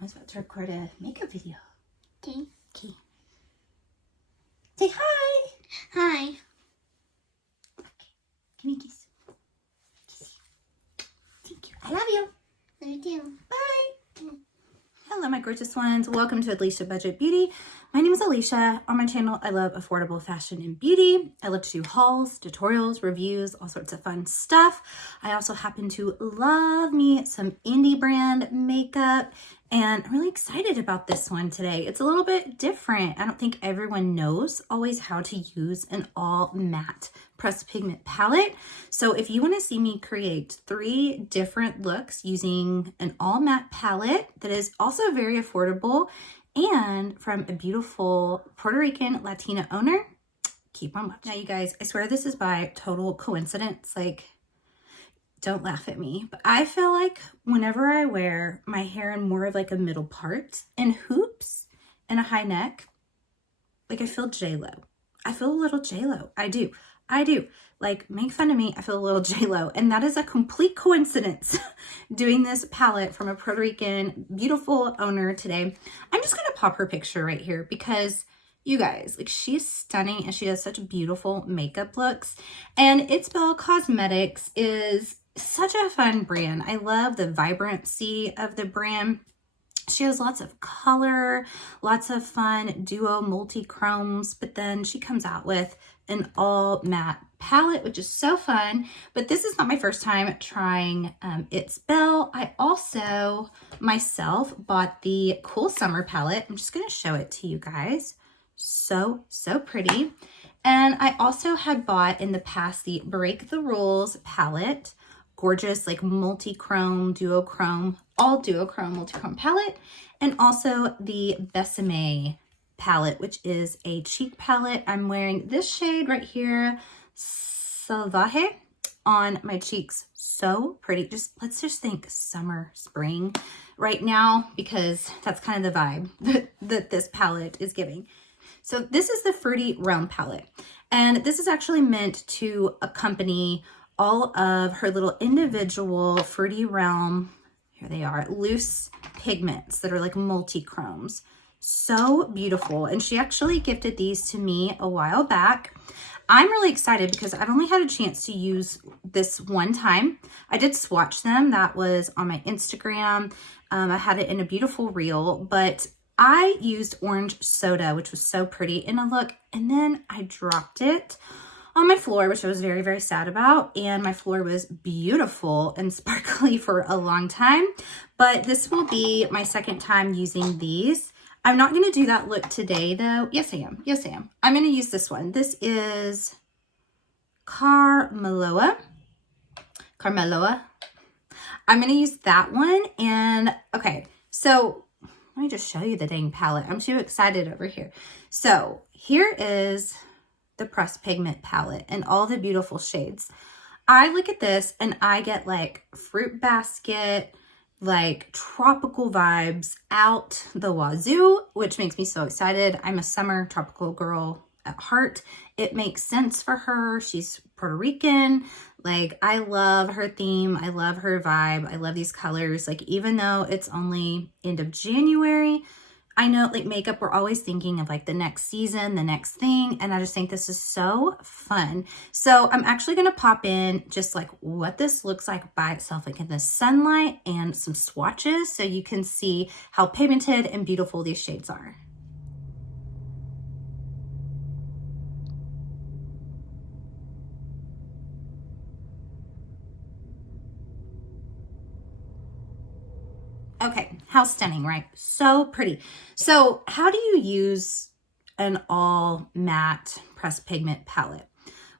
I was about to record a makeup video. Okay. Okay. Say hi. Hi. Okay. Give me a kiss. Kiss you. Thank you. I love you. Love you too. Bye. Hello, my gorgeous ones. Welcome to Alicia Budget Beauty. My name is Alicia. On my channel, I love affordable fashion and beauty. I love to do hauls, tutorials, reviews, all sorts of fun stuff. I also happen to love me some indie brand makeup, and I'm really excited about this one today. It's a little bit different. I don't think everyone knows always how to use an all matte pressed pigment palette. So if you want to see me create 3 different looks using an all matte palette that is also very affordable and from a beautiful Puerto Rican Latina owner, keep on watching. Now you guys, I swear this is by total coincidence. Like, don't laugh at me, but I feel like whenever I wear my hair in more of like a middle part and hoops and a high neck, like I feel J-Lo. I feel a little J-Lo. I do. Like, make fun of me, I feel a little J-Lo. And that is a complete coincidence doing this palette from a Puerto Rican beautiful owner today. I'm just gonna pop her picture right here because you guys, like, she's stunning and she does such beautiful makeup looks. And It's Bel Cosmetics is such a fun brand. I love the vibrancy of the brand. She has lots of color, lots of fun duo multi-chromes, but then she comes out with an all matte palette, which is so fun. But this is not my first time trying It's Bel. I also myself bought the Cool Summer palette. I'm just gonna show it to you guys. So pretty. And I also had bought in the past the Break the Rules palette. Gorgeous, like multi-chrome, duochrome, all duochrome, multi-chrome palette. And also the Besame palette, which is a cheek palette. I'm wearing this shade right here, Salvaje, on my cheeks. So pretty. Let's just think summer, spring right now, because that's kind of the vibe that this palette is giving. So this is the Fruity Realm palette. And this is actually meant to accompany all of her little individual Fruity Realm, here they are, loose pigments that are like multi-chromes. So beautiful. And she actually gifted these to me a while back. I'm really excited because I've only had a chance to use this one time. I did swatch them. That was on my Instagram. I had it in a beautiful reel, but I used orange soda, which was so pretty in a look. And then I dropped it on my floor, which I was very, very sad about. And my floor was beautiful and sparkly for a long time. But this will be my second time using these. I'm not going to do that look today, though. Yes, I am. Yes, I am. I'm going to use this one. This is Carmeloa. I'm going to use that one. And, okay, so let me just show you the dang palette. I'm too excited over here. So here is the pressed pigment palette and all the beautiful shades. I look at this and I get like fruit basket, like tropical vibes out the wazoo, which makes me so excited. I'm a summer tropical girl at heart. It makes sense for her. She's Puerto Rican. Like, I love her theme. I love her vibe. I love these colors. Like, even though it's only end of January, I know, like, makeup, we're always thinking of like the next season, the next thing. And I just think this is so fun. So I'm actually going to pop in just like what this looks like by itself, like in the sunlight, and some swatches so you can see how pigmented and beautiful these shades are. Okay, how stunning, right? So pretty. So how do you use an all matte pressed pigment palette?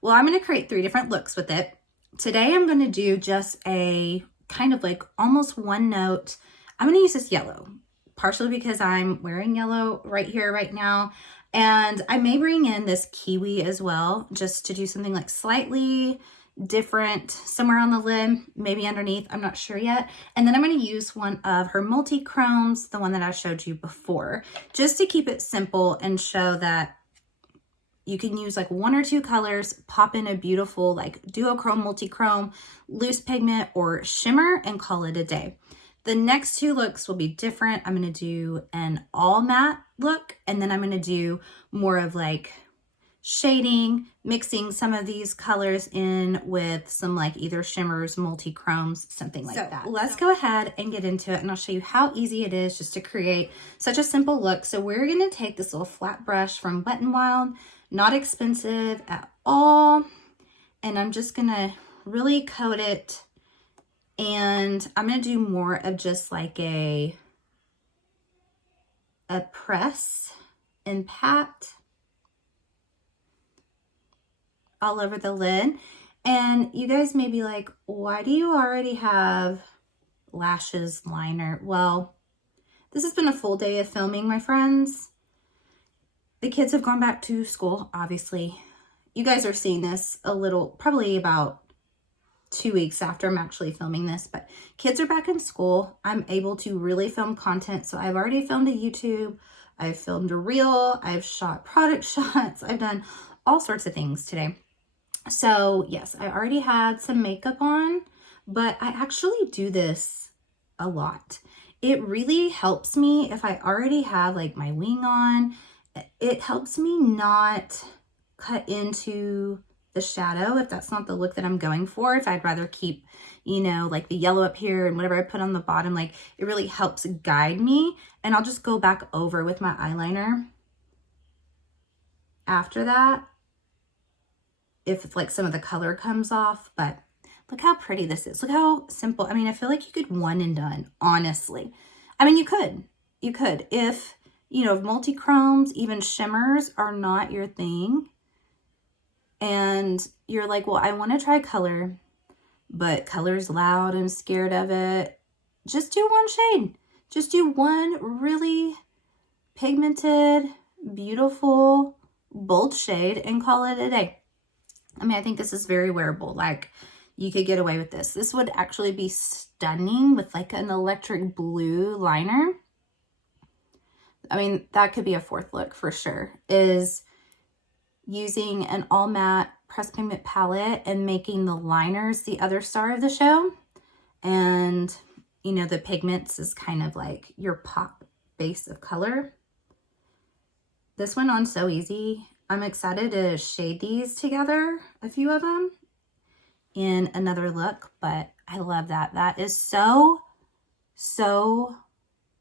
Well, I'm going to create 3 different looks with it. Today, I'm going to do just a kind of like almost one note. I'm going to use this yellow, partially because I'm wearing yellow right here, right now. And I may bring in this kiwi as well, just to do something like slightly different somewhere on the lid, maybe underneath, I'm not sure yet. And then I'm going to use one of her multi-chromes, the one that I showed you before, just to keep it simple and show that you can use like 1 or 2 colors, pop in a beautiful like duochrome, multi-chrome, loose pigment, or shimmer, and call it a day. The next two looks will be different. I'm going to do an all matte look, and then I'm going to do more of like shading, mixing some of these colors in with some like either shimmers, multi-chromes, something like that. Let's go ahead and get into it, and I'll show you how easy it is just to create such a simple look. So we're going to take this little flat brush from Wet n Wild, not expensive at all, and I'm just going to really coat it. And I'm going to do more of just like a press and pat all over the lid. And you guys may be like, why do you already have lashes liner? Well, this has been a full day of filming, my friends. The kids have gone back to school, obviously. You guys are seeing this a little, probably about 2 weeks after I'm actually filming this, but kids are back in school. I'm able to really film content. So I've already filmed a YouTube, I've filmed a reel, I've shot product shots, I've done all sorts of things today. So yes, I already had some makeup on, but I actually do this a lot. It really helps me if I already have like my wing on. It helps me not cut into the shadow if that's not the look that I'm going for. If I'd rather keep, you know, like the yellow up here and whatever I put on the bottom, like it really helps guide me. And I'll just go back over with my eyeliner after that if like some of the color comes off. But look how pretty this is. Look how simple. I mean, I feel like you could one and done, honestly. I mean, you could if, you know, multi-chromes, even shimmers are not your thing, and you're like, well, I want to try color, but color's loud, I'm scared of it. Just do one shade. Just do one really pigmented, beautiful, bold shade and call it a day. I mean, I think this is very wearable. Like, you could get away with this. This would actually be stunning with like an electric blue liner. I mean, that could be a fourth look for sure, is using an all matte pressed pigment palette and making the liners the other star of the show. And, you know, the pigments is kind of like your pop base of color. This went on so easy. I'm excited to shade these together, a few of them, in another look, but I love that. That is so, so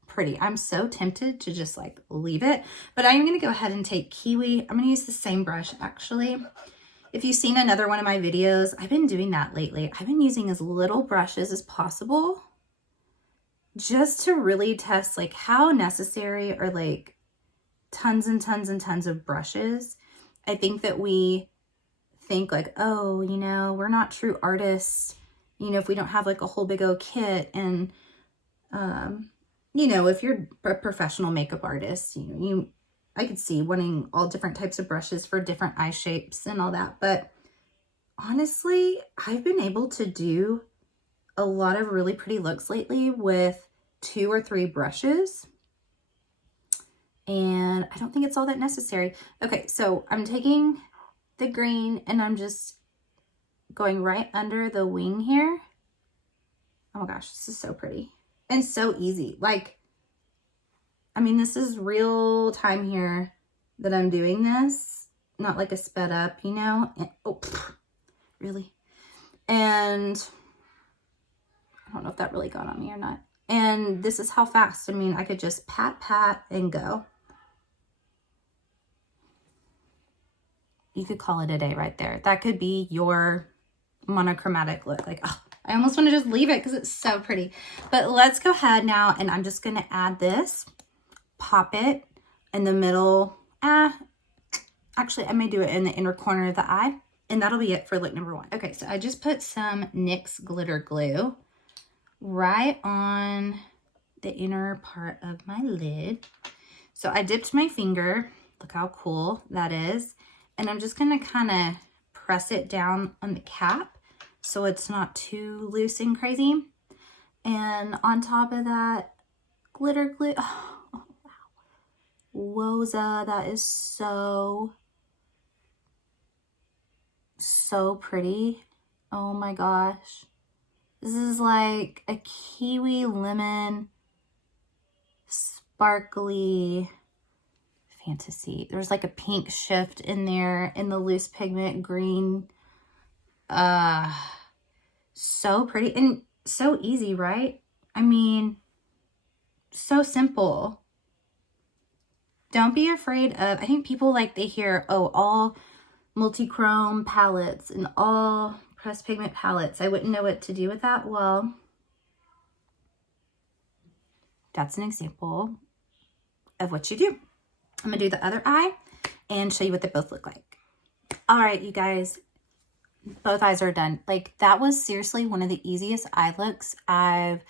pretty. I'm so tempted to just like leave it, but I'm going to go ahead and take Kiwi. I'm going to use the same brush actually. If you've seen another one of my videos, I've been doing that lately. I've been using as little brushes as possible just to really test like how necessary are like tons and tons and tons of brushes. I think that we think like, oh, you know, we're not true artists, you know, if we don't have like a whole big old kit. And you know, if you're a professional makeup artist, I could see wanting all different types of brushes for different eye shapes and all that. But honestly, I've been able to do a lot of really pretty looks lately with 2 or 3 brushes. And I don't think it's all that necessary. Okay, so I'm taking the green and I'm just going right under the wing here. Oh my gosh, this is so pretty and so easy. Like, I mean, this is real time here that I'm doing this, not like a sped up, you know? And, oh, really? And I don't know if that really got on me or not. And this is how fast. I mean, I could just pat, pat, and go. You could call it a day right there. That could be your monochromatic look. Like, oh, I almost want to just leave it because it's so pretty. But let's go ahead now, and I'm just going to add this, pop it in the middle. Actually, I may do it in the inner corner of the eye, and that'll be it for look number 1. Okay, so I just put some NYX glitter glue right on the inner part of my lid. So I dipped my finger. Look how cool that is. And I'm just going to kind of press it down on the cap so it's not too loose and crazy. And on top of that, glitter glue. Oh, wow. Woza, that is so pretty. Oh my gosh. This is like a kiwi lemon sparkly fantasy. There's like a pink shift in there in the loose pigment green. So pretty and so easy, right? I mean, so simple. Don't be afraid of, I think people like, they hear, oh, all multi-chrome palettes and all pressed pigment palettes. I wouldn't know what to do with that. Well, that's an example of what you do. I'm gonna do the other eye and show you what they both look like. All right, you guys, both eyes are done. Like, that was seriously one of the easiest eye looks I've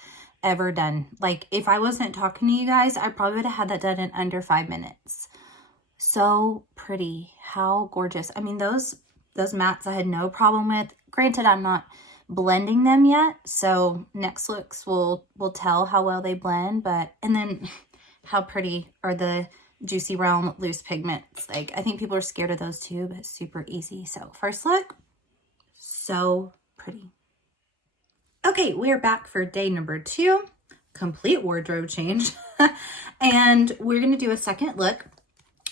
ever done. Like, if I wasn't talking to you guys, I probably would have had that done in under 5 minutes. So pretty. How gorgeous. I mean, those mattes I had no problem with. Granted, I'm not blending them yet, so next looks will tell how well they blend. But, and then how pretty are the Juicy Realm loose pigments. Like, I think people are scared of those too, but it's super easy. So first look, so pretty. Okay, we're back for day number 2, complete wardrobe change. And we're gonna do a second look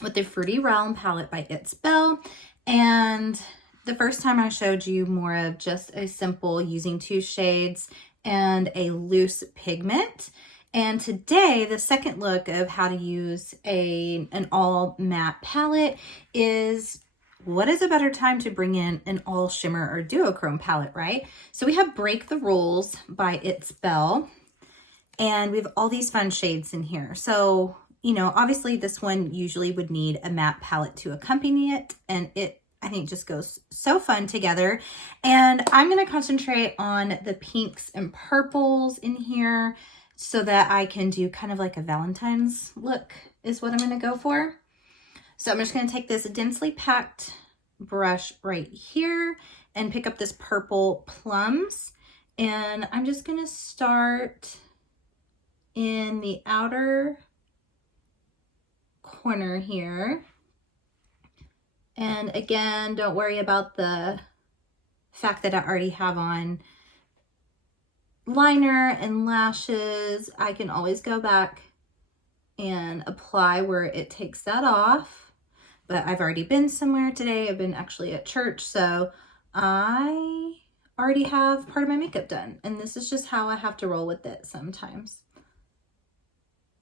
with the Fruity Realm palette by It's Bel. And the first time I showed you more of just a simple using 2 shades and a loose pigment. And today, the second look of how to use an all matte palette is, what is a better time to bring in an all shimmer or duochrome palette, right? So we have Break the Rules by It's Bel, and we have all these fun shades in here. So, you know, obviously this one usually would need a matte palette to accompany it, and it, I think, just goes so fun together. And I'm going to concentrate on the pinks and purples in here so that I can do kind of like a Valentine's look is what I'm going to go for. So I'm just going to take this densely packed brush right here and pick up this purple plums. And I'm just going to start in the outer corner here. And again, don't worry about the fact that I already have on liner and lashes. I can always go back and apply where it takes that off. But I've already been somewhere today. I've been actually at church, so I already have part of my makeup done. And this is just how I have to roll with it sometimes.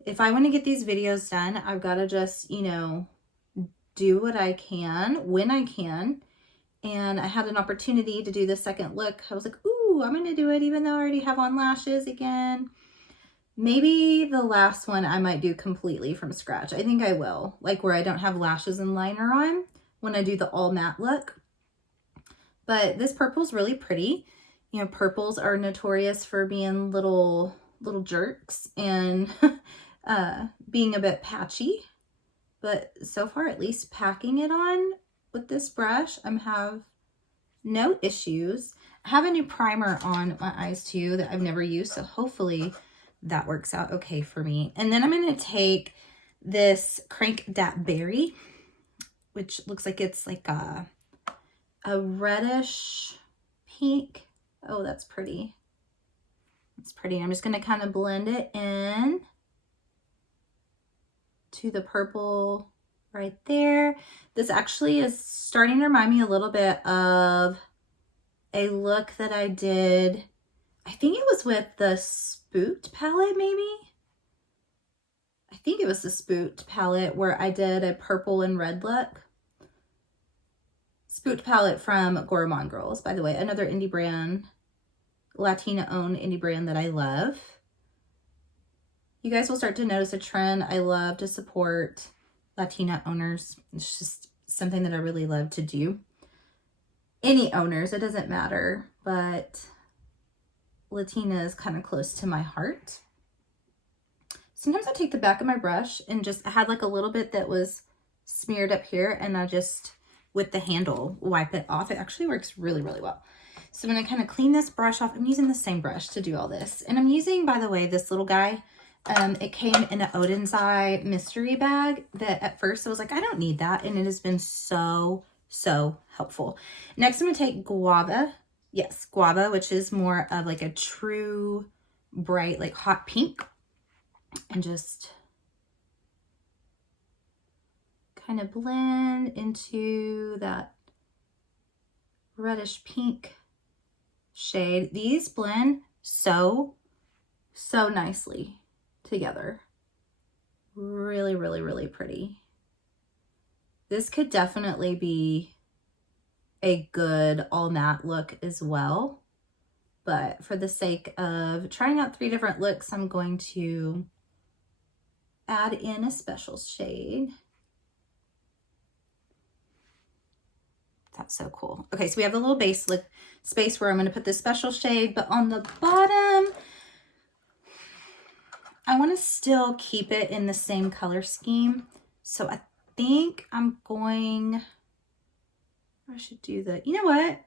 If I want to get these videos done, I've got to just, you know, do what I can when I can. And I had an opportunity to do the second look. I was like, ooh, I'm going to do it even though I already have on lashes again. Maybe the last one I might do completely from scratch. I think I will, like where I don't have lashes and liner on when I do the all matte look. But this purple's really pretty. You know, purples are notorious for being little jerks and being a bit patchy. But so far, at least packing it on with this brush, I have no issues. I have a new primer on my eyes too that I've never used, so hopefully that works out okay for me. And then I'm going to take this Crank Dat Berry, which looks like it's like a reddish pink. Oh, that's pretty. It's pretty. I'm just going to kind of blend it in to the purple right there. This actually is starting to remind me a little bit of a look that I did. I think it was with the Spooked palette, maybe? I think it was the Spooked palette where I did a purple and red look. Spooked palette from Gourmand Girls, by the way, another indie brand, Latina-owned indie brand that I love. You guys will start to notice a trend. I love to support Latina owners. It's just something that I really love to do. Any owners, it doesn't matter, but Latina is kind of close to my heart. Sometimes I take the back of my brush and just, I had like a little bit that was smeared up here, and I just, with the handle, wipe it off. It actually works really, really well. So I'm going to kind of clean this brush off. I'm using the same brush to do all this. And I'm using, by the way, this little guy. It came in an Odin's Eye mystery bag that at first I was like, I don't need that. And it has been so helpful. Next, I'm going to take Guava Yes, Guava, which is more of like a true bright, like hot pink. And just kind of blend into that reddish pink shade. These blend so nicely together. Really, really, really pretty. This could definitely be a good all matte look as well. But for the sake of trying out 3 different looks, I'm going to add in a special shade. That's so cool. Okay, so we have the little base lip space where I'm going to put this special shade, but on the bottom, I want to still keep it in the same color scheme. So I think I'm going, I should do the, you know what?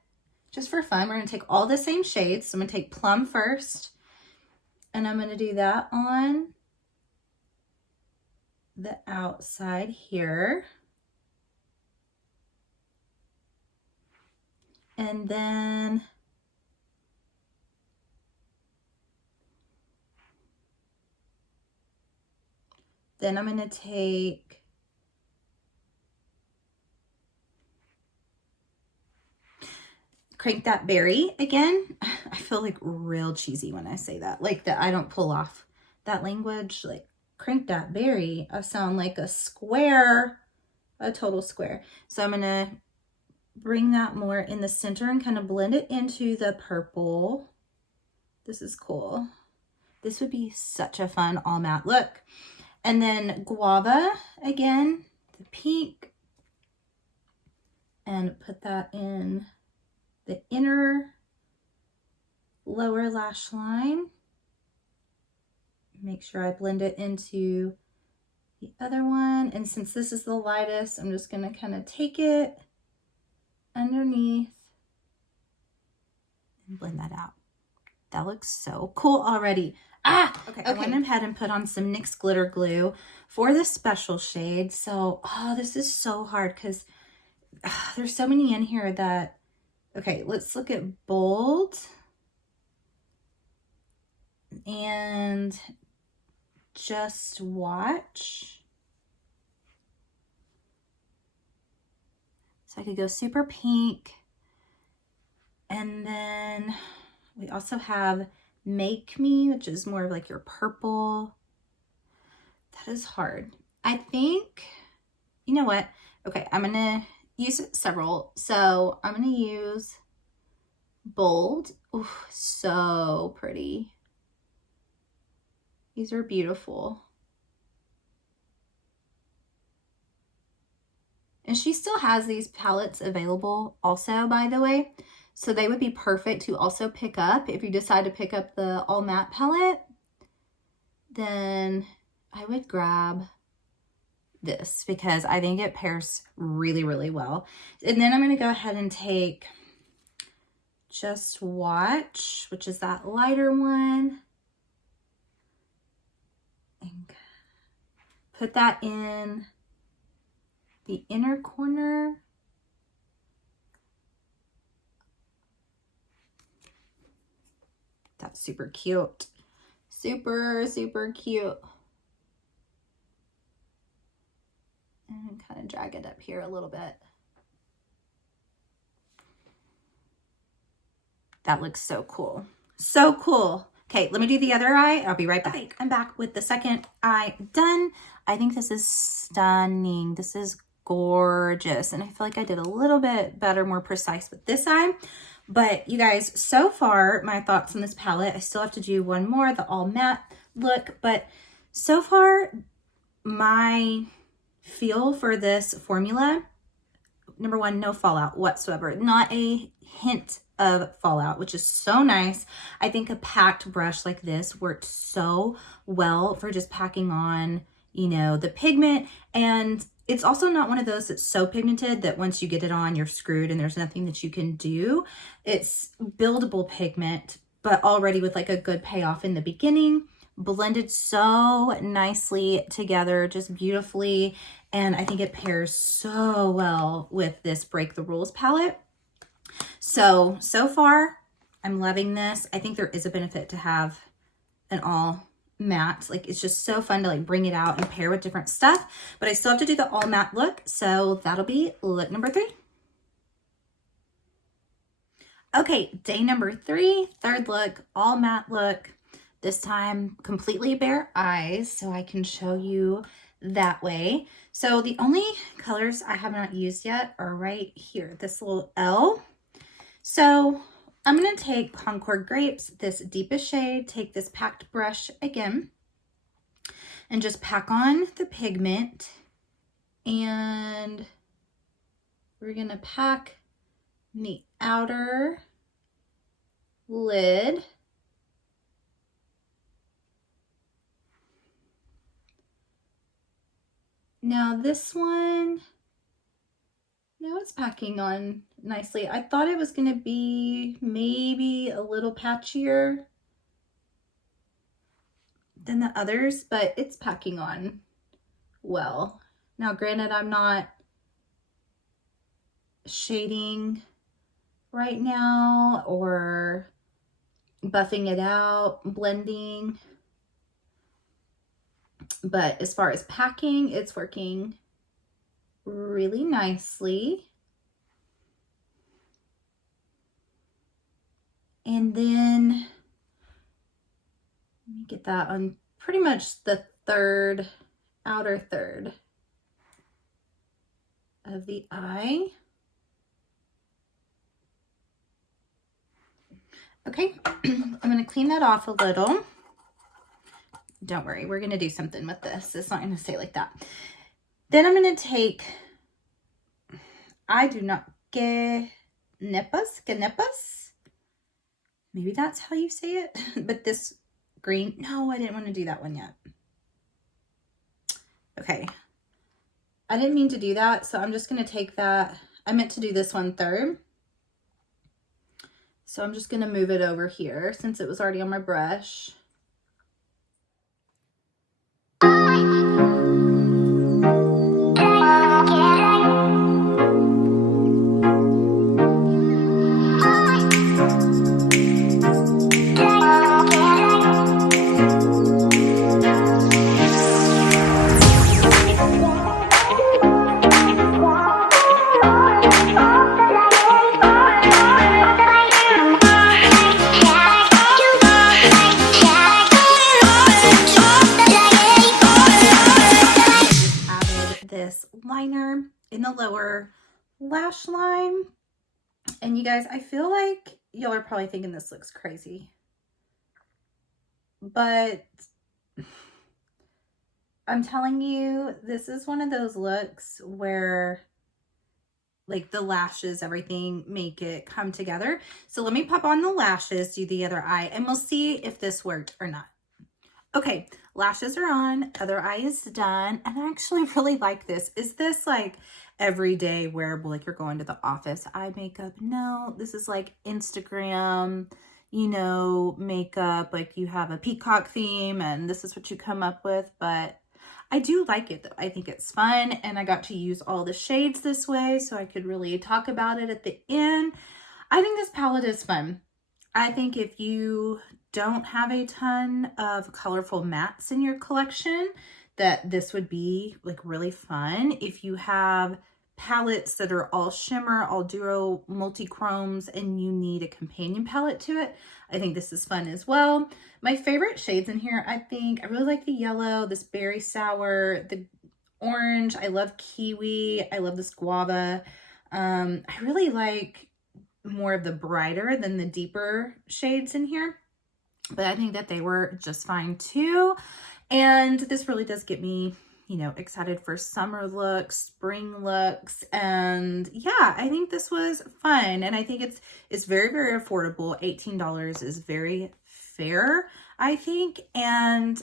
Just for fun, we're going to take all the same shades. So I'm going to take Plum first, and I'm going to do that on the outside here. And then I'm going to take Crank That Berry again. I feel like real cheesy when I say that, like that I don't pull off that language. Like Crank That Berry, I sound like a square, a total square. So I'm going to bring that more in the center and kind of blend it into the purple. This is cool. This would be such a fun all matte look. And then Guava again, the pink, and put that in the inner lower lash line. Make sure I blend it into the other one. And since this is the lightest, I'm just going to kind of take it underneath and blend that out. That looks so cool already. Okay. I went ahead and put on some NYX glitter glue for the special shade. So, this is so hard because there's so many in here that, okay, let's look at Bold and Just Watch. So I could go super pink. And then we also have Make Me, which is more of like your purple. That is hard. I think, you know what? Okay, I'm going to use several. So I'm going to use Bold. Ooh, so pretty. These are beautiful. And she still has these palettes available also, by the way. So they would be perfect to also pick up. If you decide to pick up the all matte palette, then I would grab this because I think it pairs really, really well. And then I'm going to go ahead and take Just Watch, which is that lighter one, and put that in the inner corner. That's super cute. Super, super cute. And kind of drag it up here a little bit. That looks so cool. So cool. Okay, let me do the other eye. I'll be right back. Okay, I'm back with the second eye done. I think this is stunning. This is gorgeous. And I feel like I did a little bit better, more precise with this eye. But you guys, so far, my thoughts on this palette, I still have to do one more, the all matte look. But so far, my feel for this formula, number one, no fallout whatsoever. Not a hint of fallout, which is so nice. I think a packed brush like this worked so well for just packing on, you know, the pigment. And it's also not one of those that's so pigmented that once you get it on, you're screwed and there's nothing that you can do. It's buildable pigment, but already with like a good payoff in the beginning, blended so nicely together, just beautifully. And I think it pairs so well with this Break the Rules palette. So far, I'm loving this. I think there is a benefit to have an all matte. Like, it's just so fun to like bring it out and pair with different stuff, but I still have to do the all matte look. So that'll be look number 3. Okay, day number 3, third look, all matte look. This time completely bare eyes, so I can show you that way. So the only colors I have not used yet are right here, this little L. So I'm gonna take Concord Grapes, this deepest shade, take this packed brush again, and just pack on the pigment. And we're gonna pack the outer lid. Now this one, now it's packing on nicely. I thought it was gonna be maybe a little patchier than the others, but it's packing on well. Now granted, I'm not shading right now or buffing it out, blending, but as far as packing, it's working really nicely. And then let me get that on pretty much the outer third of the eye. Okay, I'm gonna clean that off a little. Don't worry, we're gonna do something with this. It's not gonna stay like that. Then I'm gonna take, Ganepas? Maybe that's how you say it, but this green, no, I didn't want to do that one yet. Okay, I didn't mean to do that, so I'm just gonna take that. I meant to do this one third. So I'm just gonna move it over here since it was already on my brush. Liner in the lower lash line, and you guys, I feel like y'all are probably thinking this looks crazy, but I'm telling you, this is one of those looks where like the lashes, everything make it come together. So let me pop on the lashes, do the other eye, and we'll see if this worked or not. Okay, lashes are on, other eye is done, and I actually really like this. Is this like everyday wearable, like you're going to the office eye makeup? No, this is like Instagram, you know, makeup, like you have a peacock theme and this is what you come up with, but I do like it though. I think it's fun, and I got to use all the shades this way so I could really talk about it at the end. I think this palette is fun. I think if you don't have a ton of colorful mattes in your collection, that this would be like really fun. If you have palettes that are all shimmer, all duo multi-chromes, and you need a companion palette to it, I think this is fun as well. My favorite shades in here, I really like the yellow, this berry sour, the orange. I love kiwi. I love this guava. I really like more of the brighter than the deeper shades in here, but I think that they were just fine too. And this really does get me, you know, excited for summer looks, spring looks. And yeah, I think this was fun. And I think it's very, very affordable. $18 is very fair, I think. And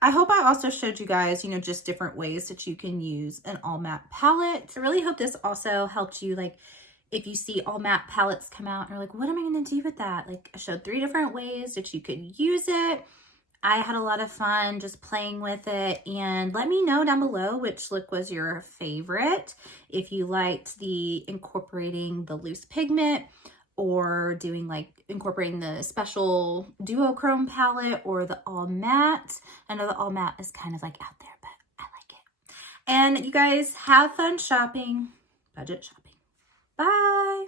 I hope I also showed you guys, you know, just different ways that you can use an all matte palette. I really hope this also helped you, like, if you see all matte palettes come out and you're like, what am I going to do with that? Like, I showed 3 different ways that you could use it. I had a lot of fun just playing with it, and let me know down below which look was your favorite. If you liked the incorporating the loose pigment, or doing like incorporating the special duochrome palette or the all matte. I know the all matte is kind of like out there, but I like it. And you guys have fun shopping, budget shopping. Bye.